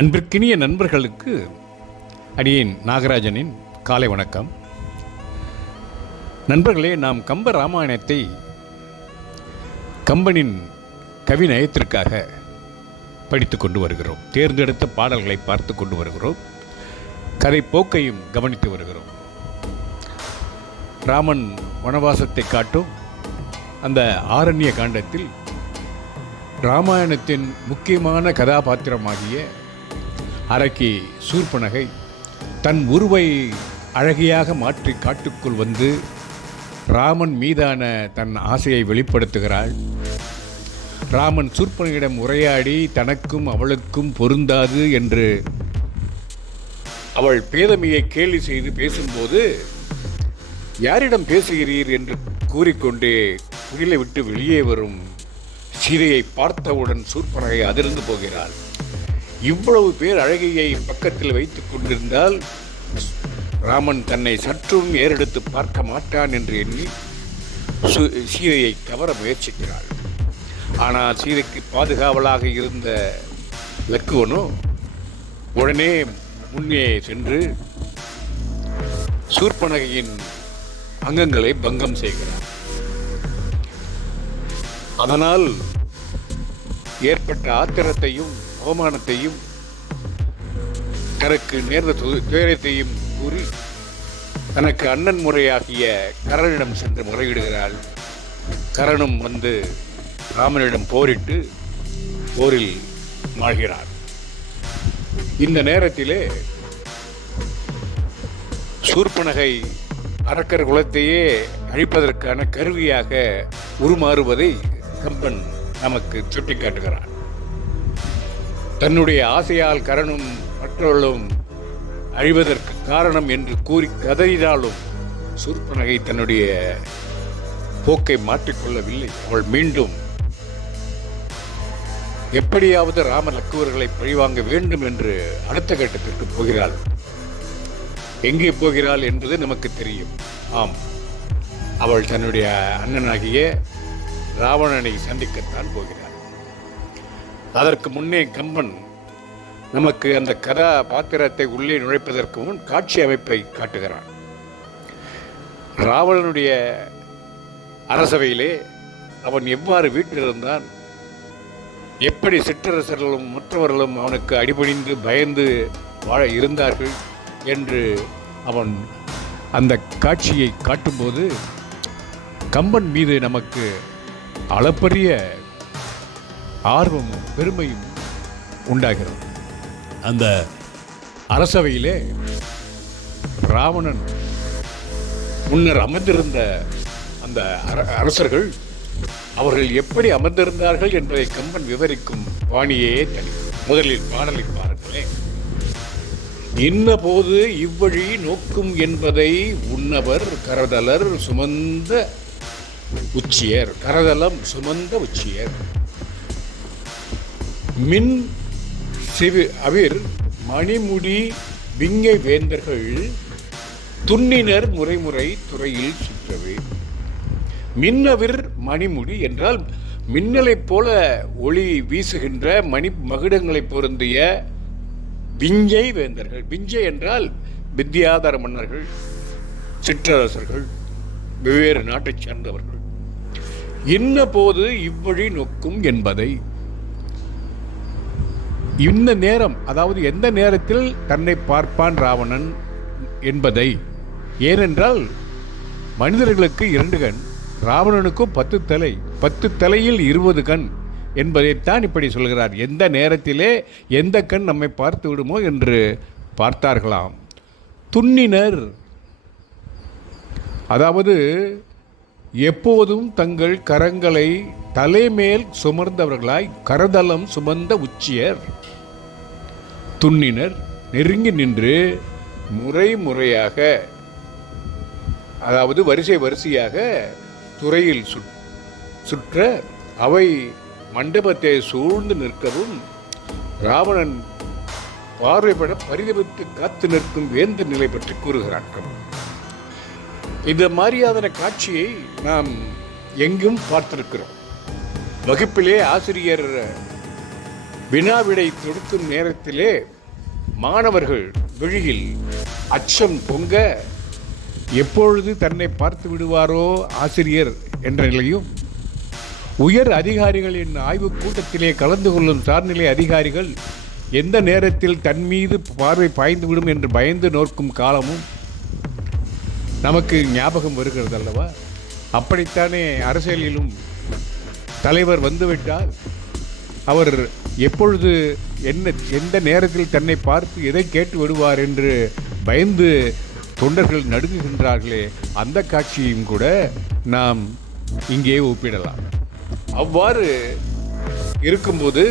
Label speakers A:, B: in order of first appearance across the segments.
A: அன்பிற்கினிய நண்பர்களுக்கு அடியேன் நாகராஜனின் காலை வணக்கம். நண்பர்களே நாம் கம்ப ராமாயணத்தை கம்பனின் கவிநயத்திற்காக படித்து கொண்டு வருகிறோம். தேர்ந்தெடுத்த பாடல்களை பார்த்து கொண்டு வருகிறோம். கதை போக்கையும் கவனித்து வருகிறோம். ராமன் வனவாசத்தை காட்டும் அந்த ஆரண்ய காண்டத்தில் ராமாயணத்தின் முக்கியமான கதாபாத்திரமாகிய அரக்கி சூர்பனகை தன் உருவை அழகியாக மாற்றி காட்டுக்குள் வந்து ராமன் மீதான தன் ஆசையை வெளிப்படுத்துகிறாள். ராமன் சூர்பனையிடம் உரையாடி தனக்கும் அவளுக்கும் பொருந்தாது என்று அவள் பேதமையை கேலி செய்து பேசும்போது யாரிடம் பேசுகிறீர்? என்று கூறிக்கொண்டே குயிலை விட்டு வெளியே வரும் சீதையை பார்த்தவுடன் சூர்பனகை அதிர்ந்து போகிறாள். இவ்வளவு பேர் அழகியை பக்கத்தில் வைத்துக் கொண்டிருந்தால் ராமன் தன்னை சற்றும் ஏறெடுத்து பார்க்க மாட்டான் என்று எண்ணி சு- சீதையை கவர முயற்சிக்கிறாள். ஆனால் சீதைக்கு பாதுகாவலாக இருந்த லக்குவனோ உடனே முன்னே சென்று சூர்பனகையின் அங்கங்களை பங்கம் செய்கிறார். அதனால் ஏற்பட்ட ஆத்திரத்தையும் அவமானத்தையும் தனக்கு நேர்ந்த துயரத்தையும் கூறி தனக்கு அண்ணன் முறையாகிய கரனிடம் சென்று முறையிடுகிறாள். கரனும் வந்து ராமனிடம் போரிட்டு போரில் மாழ்கிறார். இந்த நேரத்திலே சூர்பனகை அரக்கர் குலத்தையே அழிப்பதற்கான கருவியாக உருமாறுவதை கம்பன் நமக்கு சுட்டிக்காட்டுகிறான். தன்னுடைய ஆசையால் கரணும் மற்றவர்களும் அழிவதற்கு காரணம் என்று கூறி கதறினாலும் சூர்பனகை தன்னுடைய போக்கை மாற்றிக்கொள்ளவில்லை. அவள் மீண்டும் எப்படியாவது ராம லக்குவர்களை பழிவாங்க வேண்டும் என்று அடுத்த கட்டத்திற்கு போகிறாள். எங்கே போகிறாள் என்பது நமக்கு தெரியும். ஆம். அவள் தன்னுடைய அண்ணனாகிய ராவணனை சந்திக்கத்தான் போகிறாள். அதற்கு முன்னே கம்பன் நமக்கு அந்த கதாபாத்திரத்தை உள்ளே நுழைப்பதற்கு முன் காட்சி அமைப்பை காட்டுகிறான். ராவணனுடைய அரசவையிலே அவன் எவ்வாறு வீட்டிலிருந்தான் எப்படி சிற்றரசர்களும் மற்றவர்களும் அவனுக்கு அடிபணிந்து பயந்து வாழ இருந்தார்கள் என்று அவன் அந்த காட்சியை காட்டும்போது கம்பன் மீது நமக்கு அளப்பரிய ஆர்வமும் பெருமையும் உண்டாகிறது. அந்த அரசவையிலே ராவணன் முன்னர் அமர்ந்திருந்த அந்த அர- அரசர்கள் அவர்கள் எப்படி அமர்ந்திருந்தார்கள் என்பதை கம்பன் விவரிக்கும் பாணியே தனி. முதலில் பாடலை பாருங்களேன் இன்னபோது இவ்வழி நோக்கும் என்பதை உன்னவர் கரதலர் சுமந்த உச்சியர். கரதலம் சுமந்த உச்சியர். மின் சிவி அவிர் மணிமுடி விங்கை வேந்தர்கள் துண்ணினர் முறைமுறை துறையில் சுற்றவே. மின்னவிர் மணிமுடி என்றால் மின்னலைப் போல ஒளி வீசுகின்ற மணி மகுடங்களை பொருந்திய விஞ்சை வேந்தர்கள். விஞ்சை என்றால் வித்யாதார மன்னர்கள் சிற்றரசர்கள் வெவ்வேறு நாட்டைச் சேர்ந்தவர்கள். இன்ன போது இவ்வழி நோக்கும் என்பதை இந்த நேரம் அதாவது எந்த நேரத்தில் தன்னை பார்ப்பான் ராவணன் என்பதை? ஏனென்றால் மனிதர்களுக்கு இரண்டு கண் ராவணனுக்கும் பத்து தலை பத்து தலையில் இருபது கண் என்பதைத்தான் இப்படி சொல்கிறார். எந்த நேரத்திலே எந்த கண் நம்மை பார்த்து விடுமோ என்று பார்த்தார்களாம். துன்னினர் அதாவது எப்போதும் தங்கள் கரங்களை தலைமேல் சுமர்ந்தவர்களாய் கரதலம் சுமந்த உச்சியர். துன்னினர் நெருங்கி நின்று முறை முறையாக அதாவது வரிசை வரிசையாக துறையில் சுற்ற அவை மண்டபத்தை சூழ்ந்து நிற்கவும் ராவணன் பார்வைப்பட பரிதவித்து காத்து நிற்கும் வேந்த நிலை பற்றி கூறுகிறான். இந்த மாதிரியான காட்சியை நாம் எங்கும் பார்த்திருக்கிறோம். வகுப்பிலே ஆசிரியர் வினாவிடை தொடுக்கும் நேரத்திலே மாணவர்கள் விழியில் அச்சம் பொங்க எப்பொழுது தன்னை பார்த்து விடுவாரோ ஆசிரியர் என்ற நிலையும் உயர் அதிகாரிகளின் ஆய்வுக் கூட்டத்திலே கலந்து கொள்ளும் சார்நிலை அதிகாரிகள் எந்த நேரத்தில் தன் மீது பார்வை பாய்ந்துவிடும் என்று பயந்து நோக்கும் காலமும் நமக்கு ஞாபகம் வருகிறது அல்லவா அப்படித்தானே அரசியலிலும் தலைவர் வந்துவிட்டால் அவர் எப்பொழுது என்ன எந்த நேரத்தில் தன்னை பார்த்து எதை கேட்டு விடுவார் என்று பயந்து தொண்டர்கள் நடுங்குகின்றார்களே அந்த காட்சியையும் கூட நாம் இங்கே ஒப்பிடலாம். அவ்வாறு இருக்கும்போது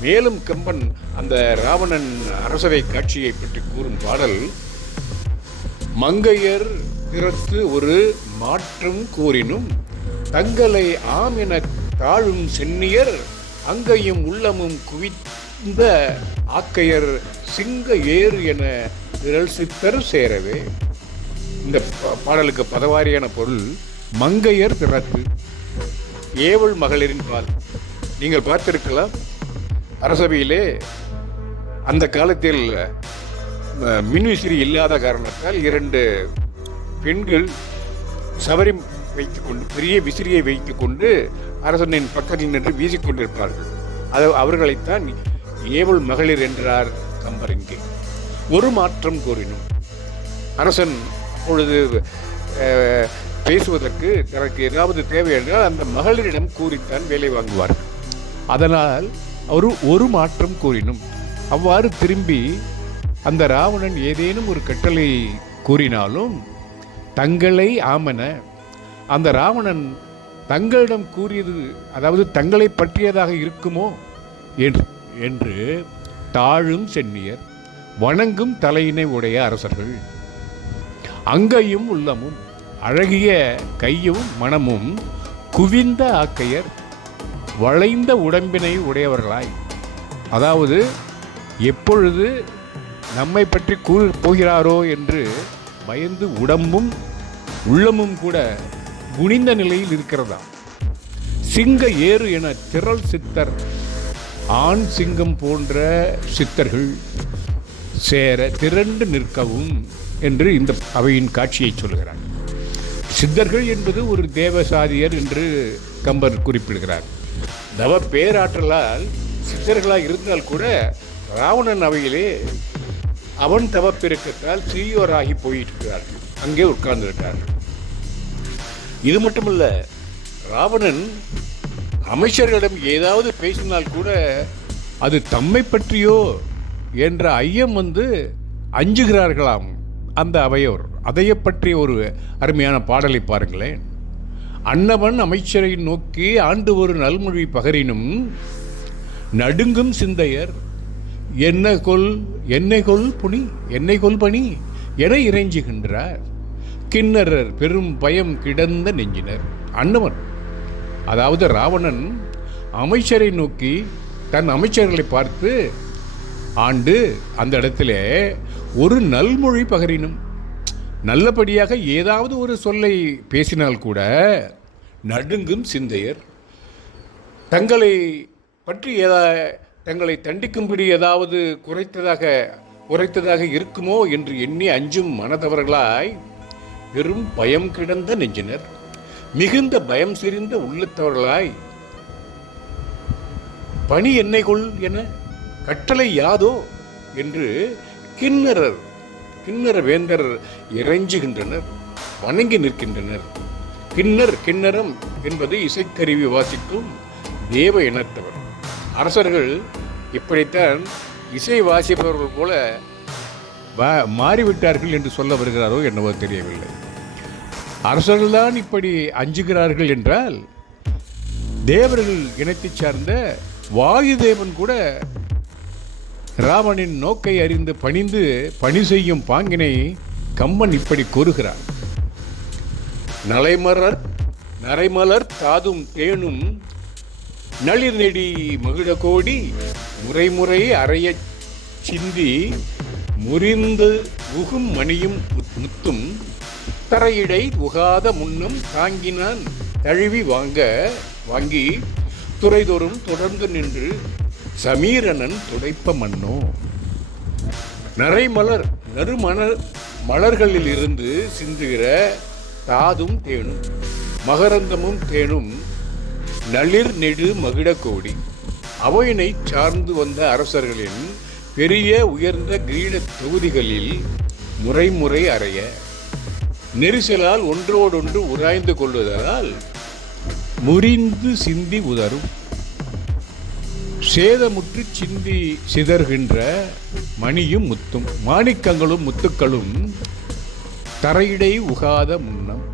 A: மேலும் கம்பன் அந்த ராவணன் அரசவை காட்சியை பற்றி கூறும் பாடல் மங்கையர் திறத்து ஒரு மாற்றம் கூறினும் தங்களை ஆம் என தாழும் சென்னியர் அங்கையும் உள்ளமும் குவிந்த ஆக்கையர் சிங்க ஏறு என விரல் சித்தர் சேரவே. இந்த பா- பாடலுக்கு பதவாரியான பொருள் மங்கையர் திறத்து ஏவல் மகளிரின் பால். நீங்கள் பார்த்திருக்கலாம் அரசவையிலே அந்த காலத்தில் மின்விசிறி இல்லாத காரணத்தால் இரண்டு பெண்கள் சவரி வைத்துக்கொண்டு பெரிய விசிறியை வைத்துக்கொண்டு அரசனின் பக்கத்தில் நின்று வீசிக்கொண்டிருப்பார்கள். அது அவர்களைத்தான் ஏவல் மகளிர் என்றார் கம்பர் இங்கே ஒரு மாற்றம் கூறினோம். அரசன் அப்பொழுது பேசுவதற்கு தனக்கு ஏதாவது தேவை என்றால் அந்த மகளிரிடம் கூறித்தான் வேலை வாங்குவார்கள். அதனால் அவர் ஒரு மாற்றம் கூறினும். அவ்வாறு திரும்பி அந்த ராவணன் ஏதேனும் ஒரு கட்டளை கூறினாலும் தங்களை ஆமன. அந்த ராவணன் தங்களிடம் கூறியது அதாவது தங்களை பற்றியதாக இருக்குமோ? என்று என்று தாழும் சென்னியர் வணங்கும் தலையினை உடைய அரசர்கள் அங்கையும் உள்ளமும் அழகிய கையும் மனமும் குவிந்த ஆக்கையர் வளைந்த உடம்பினை உடையவர்களாய். அதாவது எப்பொழுது நம்மை பற்றி கூறு போகிறாரோ என்று பயந்து உடம்பும் உள்ளமும் கூட குனிந்த நிலையில் இருக்கிறதா? சிங்க ஏறு என திரள் சித்தர் ஆண் சிங்கம் போன்ற சித்தர்கள் சேர திரண்டு நிற்கவும் என்று இந்த அவையின் காட்சியை சொல்கிறார். சித்தர்கள் என்பது ஒரு தேவசாதியர் என்று கம்பர் குறிப்பிடுகிறார். தவ பேராற்றலால் சித்தர்களாக இருந்தால் கூட ராவணன் அவையிலே அவன் தவப்பிறக்கத்தால் சிறியோராகி போயிருக்கிறார்கள் அங்கே உட்கார்ந்திருக்கிறார்கள் இது மட்டுமல்ல ராவணன் அமைச்சர்களிடம் ஏதாவது பேசினால் கூட அது தம்மை பற்றியோ என்ற ஐயம் வந்து அஞ்சுகிறார்களாம் அந்த அவையோர். அதைய பற்றிய ஒரு அருமையான பாடலை பாருங்களேன். அன்னவன் அமைச்சரை நோக்கி ஆண்டு ஒரு நல்மொழி பகரினும் நடுங்கும் சிந்தையர் என்ன கொல் என்னை கொல் புனி என்னை கொல் பணி என இறைஞ்சுகின்றார். கிண்ணறர் பெரும் பயம் கிடந்த நெஞ்சினர். அன்னவன் அதாவது ராவணன் அமைச்சரை நோக்கி தன் அமைச்சர்களை பார்த்து ஆண்டு அந்த இடத்துல ஒரு நல்மொழி பகரினும். நல்லபடியாக ஏதாவது ஒரு சொல்லை பேசினால் கூட நடுங்கும் சிந்தையர். தங்களை பற்றி ஏதா தங்களை தண்டிக்கும்படி ஏதாவது குறைத்ததாக உரைத்ததாக இருக்குமோ என்று எண்ணி அஞ்சும் மனதவர்களாய் பெரும் பயம் கிடந்த நெஞ்சினர். மிகுந்த பயம் செறிந்த உள்ளத்தவர்களாய் பணி என்னை கொள் என கட்டளை யாதோ என்று கிண்ணறர் கிண்ணற வேந்தர் இறைஞ்சுகின்றனர் வணங்கி நிற்கின்றனர். கிண்ணர் கிண்ணறம் என்பது இசைக்கருவி வாசிக்கும் தேவ இனத்தவர். அரசர்கள் இப்படித்தான் இசை வாசிப்பவர்கள் போல வா- மாறிவிட்டார்கள் என்று சொல்ல வருகிறாரோ என்னவோ தெரியவில்லை. அரசர்கள்தான் இப்படி அஞ்சுகிறார்கள் என்றால் தேவர்கள் இனத்தைச் சார்ந்த வாயு தேவன் கூட ராவனின் நோக்கை அறிந்து பணிந்து பணி செய்யும் பாங்கினை கம்பன் இப்படி கூறுகிறார் நலைமலர் நரைமலர் தாதும் தேனும் நளிர் நெடி மகிழ கோடி முறைமுறை அறையச் சிந்தி முறிந்து உகும் மணியும் முத்தும் தரையிடை உகாத முன்னும் தாங்கினான் தழுவி வாங்க வாங்கி துறைதோறும் தொடர்ந்து நின்று சமீரனன் துடைப்ப மன்னோ. நரைமலர் நறுமணர் மலர்களில் இருந்து சிந்துகிற தாதும் தேனும் மகரந்தமும் தேனும் நளிர் நெடு மகிழக்கோடி அவையினை சார்ந்து வந்த அரசர்களின் பெரிய உயர்ந்த கிரீட தொகுதிகளில் முறைமுறை அறைய நெரிசலால் ஒன்றோடொன்று உராய்ந்து கொள்வதால் முறிந்து சிந்தி உதரும் சேதமுற்று சிந்தி சிதறுகின்ற மணியும் முத்தும் மாணிக்கங்களும் முத்துக்களும் தரையிடை உகாத முன்னம்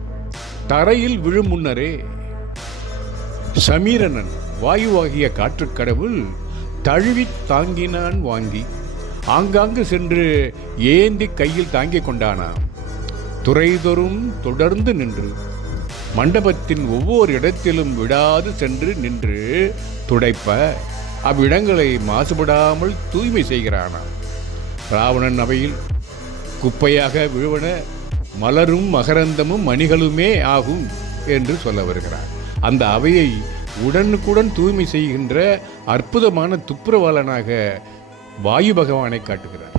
A: தரையில் விழும் முன்னரே சமீரனன் வாயுவாகிய காற்றுக் கடவுள் தழுவித் தாங்கினான் வாங்கி. ஆங்காங்கு சென்று ஏந்தி கையில் தாங்கிக் கொண்டானாம். துறைதொறும் தொடர்ந்து நின்று மண்டபத்தின் ஒவ்வொரு இடத்திலும் விடாது சென்று நின்று துடைப்ப அவ்விடங்களை மாசுபடாமல் தூய்மை செய்கிறானாம். ராவணன் அவையில் குப்பையாக விழுவன மலரும் மகரந்தமும் மணிகளுமே ஆகும் என்று சொல்ல வருகிறார் அந்த அவையை உடனுக்குடன் தூய்மை செய்கின்ற அற்புதமான துப்புரவாளனாக வாயு பகவானை காட்டுகிறார்.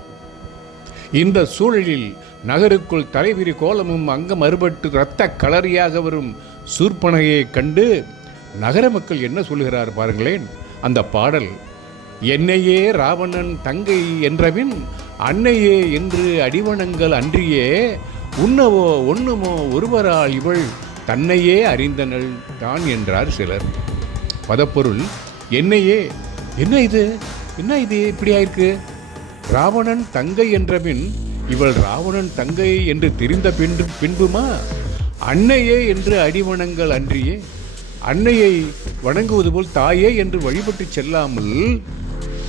A: இந்த சூழலில் நகருக்குள் தலைவிரி கோலமும் அங்கம் அறுபட்டு இரத்த கலரியாக வரும் சூர்பனகையை கண்டு நகர மக்கள் என்ன சொல்லுகிறார் பாருங்களேன். அந்த பாடல் என்னையே ராவணன் தங்கை என்றபின் அன்னையே என்று அடிவணங்கள் அன்றியே உண்ணவோ ஒண்ணுமோ ஒருவரால் இவள் தன்னையே அறிந்தனள் தான் என்றார் சிலர். பதப்பொருள். என்னையே என்ன இது? என்ன இது? இப்படி ஆயிருக்கு? ராவணன் தங்கை என்றபின் இவள் ராவணன் தங்கை என்று தெரிந்த பின் பின்புமா? அன்னையே என்று அடிவணங்கள் அன்றியே. அன்னையை வணங்குவது போல் தாயே என்று வழிபட்டு செல்லாமல்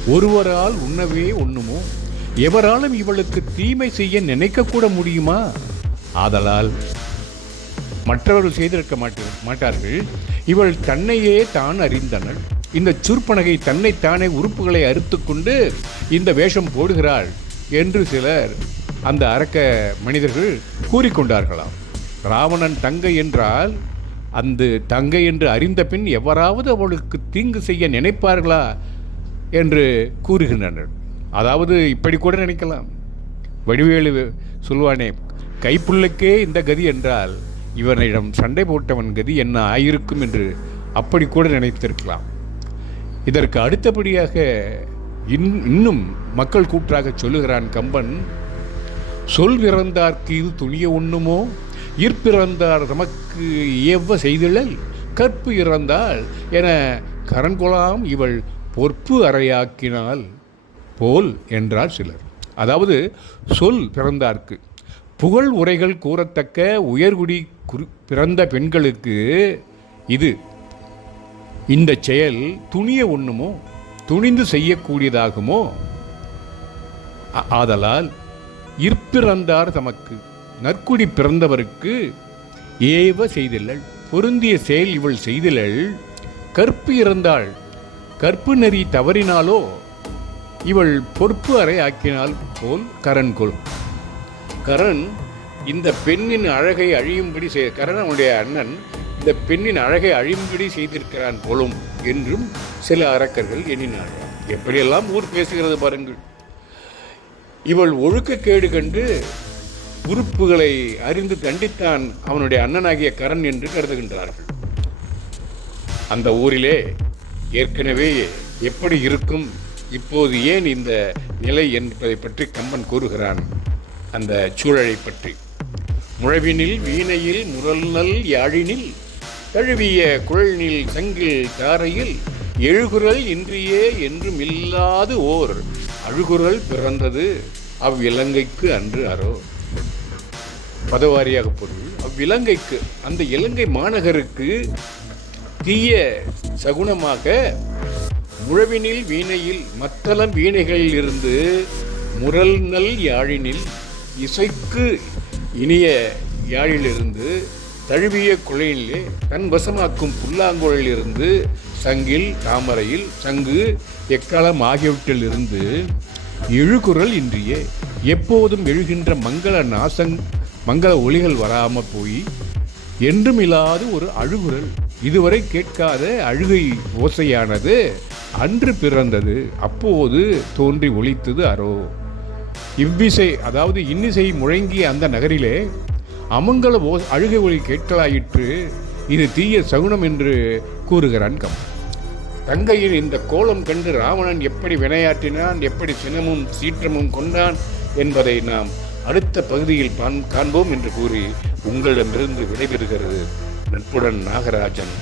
A: ஒருவரால் உண்ணவே உண்ணுமோ எவராலும் இவளுக்கு தீமை செய்ய நினைக்கக்கூட முடியுமா? ஆதலால் மற்றவர்கள் செய்திருக்க மாட்ட மாட்டார்கள். இவள் தன்னையே தான் அறிந்தனள். இந்த சூர்பனகை தன்னைத்தானே உறுப்புகளை அறுத்துக்கொண்டு இந்த வேஷம் போடுகிறாள் என்று சிலர் அந்த அரக்க மனிதர்கள் கூறிக்கொண்டார்களாம். ராவணன் தங்கை என்றால் அந்த தங்கை என்று அறிந்த பின் எவராவது அவளுக்கு தீங்கு செய்ய நினைப்பார்களா என்று கூறுகின்றனர். அதாவது இப்படி கூட நினைக்கலாம். வடிவேலு சொல்வானே கைப்புள்ளுக்கே இந்த கதி என்றால் இவனிடம் சண்டை போட்டவன் கதி என்ன ஆயிருக்கும் என்று அப்படி கூட நினைத்திருக்கலாம். இதற்கு அடுத்தபடியாக இன் இன்னும் மக்கள் கூற்றாக சொல்லுகிறான் கம்பன் சொல் பிறந்தார்க்கு இது துணிய உண்ணுமோ இற்பிறந்தார் தமக்கு இயவ செய்திழல்? கற்பு இறந்தால் என கரண்கொலாம் இவள் பொற்பு அறையாக்கினால் போல் என்றார் சிலர். அதாவது சொல் பிறந்தார்க்கு. புகழ் உரைகள் கூறத்தக்க உயர்குடி குறி பிறந்த பெண்களுக்கு இது. இந்த செயல் துணிய ஒண்ணுமோ? துணிந்து செய்யக்கூடியதாகுமோ? ஆதலால் இற்பிறந்தார் தமக்கு. நற்குடி பிறந்தவருக்கு ஏவ செய்தில்லள் பொருந்திய செயல் இவள் செய்திலள். கற்பு இறந்தாள். கற்பு நெறி தவறினாலோ? இவள் பொறுப்பு அறை ஆக்கினால் போல் கரண் கொள். கரண் இந்த பெண்ணின் அழகை அழியும்படி செய் கரண் அவனுடைய அண்ணன் இந்த பெண்ணின் அழகை அழியும்படி செய்திருக்கிறான் போலும் என்றும் சில அரக்கர்கள் எண்ணினார்கள். எப்படியெல்லாம் ஊர் பேசுகிறது பாருங்கள். இவள் ஒழுக்கக்கேடு கண்டு உறுப்புகளை அறிந்து தண்டித்தான் அவனுடைய அண்ணனாகிய கரண் என்று கருதுகின்றார்கள். அந்த ஊரிலே ஏற்கனவே எப்படி இருக்கும் இப்போது ஏன் இந்த நிலை என்பதை பற்றி கம்பன் கூறுகிறான். அந்த சூழலை பற்றி. முழவினில் வீணையில் முரல்நல் யாழினில் தழுவிய குழலினில் சங்கில் தாரையில் எழுகுரல் இன்றியே என்றும் இல்லாது ஓர் அழுகுரல் பிறந்தது அவ்விலங்கைக்கு அன்று அரோ பதவாரியாக பொருள் அவ்விலங்கைக்கு அந்த இலங்கை மாநகருக்கு தீய சகுனமாக முழவினில் வீணையில் மத்தளம் வீணைகளில் இருந்து முரல் நல் யாழினில் இசைக்கு இனிய யாழிலிருந்து தழுவிய குழையிலே தன் வசமாக்கும் புல்லாங்குழலில் இருந்து சங்கில் தாமரையில் சங்கு எக்காலம் ஆகியவற்றிலிருந்து எழுகுரல் இன்றிய எப்போதும் எழுகின்ற மங்கள நாசங் மங்கள ஒளிகள் வராமல் போய் என்றும் இல்லாத ஒரு அழுகுரல் இதுவரை கேட்காத அழுகை ஓசையானது அன்று பிறந்தது அப்போது தோன்றி ஒழித்தது அரோ இவ்விசை அதாவது இன்னிசை முழங்கிய அந்த நகரிலே அமங்கல ஓ அழுகை ஒளி கேட்கலாயிற்று. இது தீய சகுனம் என்று கூறுகிறான் கம் தங்கையின் இந்த கோலம் கண்டு ராவணன் எப்படி வினையாற்றினான் எப்படி சினமும் சீற்றமும் கொண்டான் என்பதை நாம் அடுத்த பகுதியில் காண்- காண்போம் என்று கூறி உங்களிடமிருந்து விடைபெறுகிறது நட்புடன் நாகராஜன்.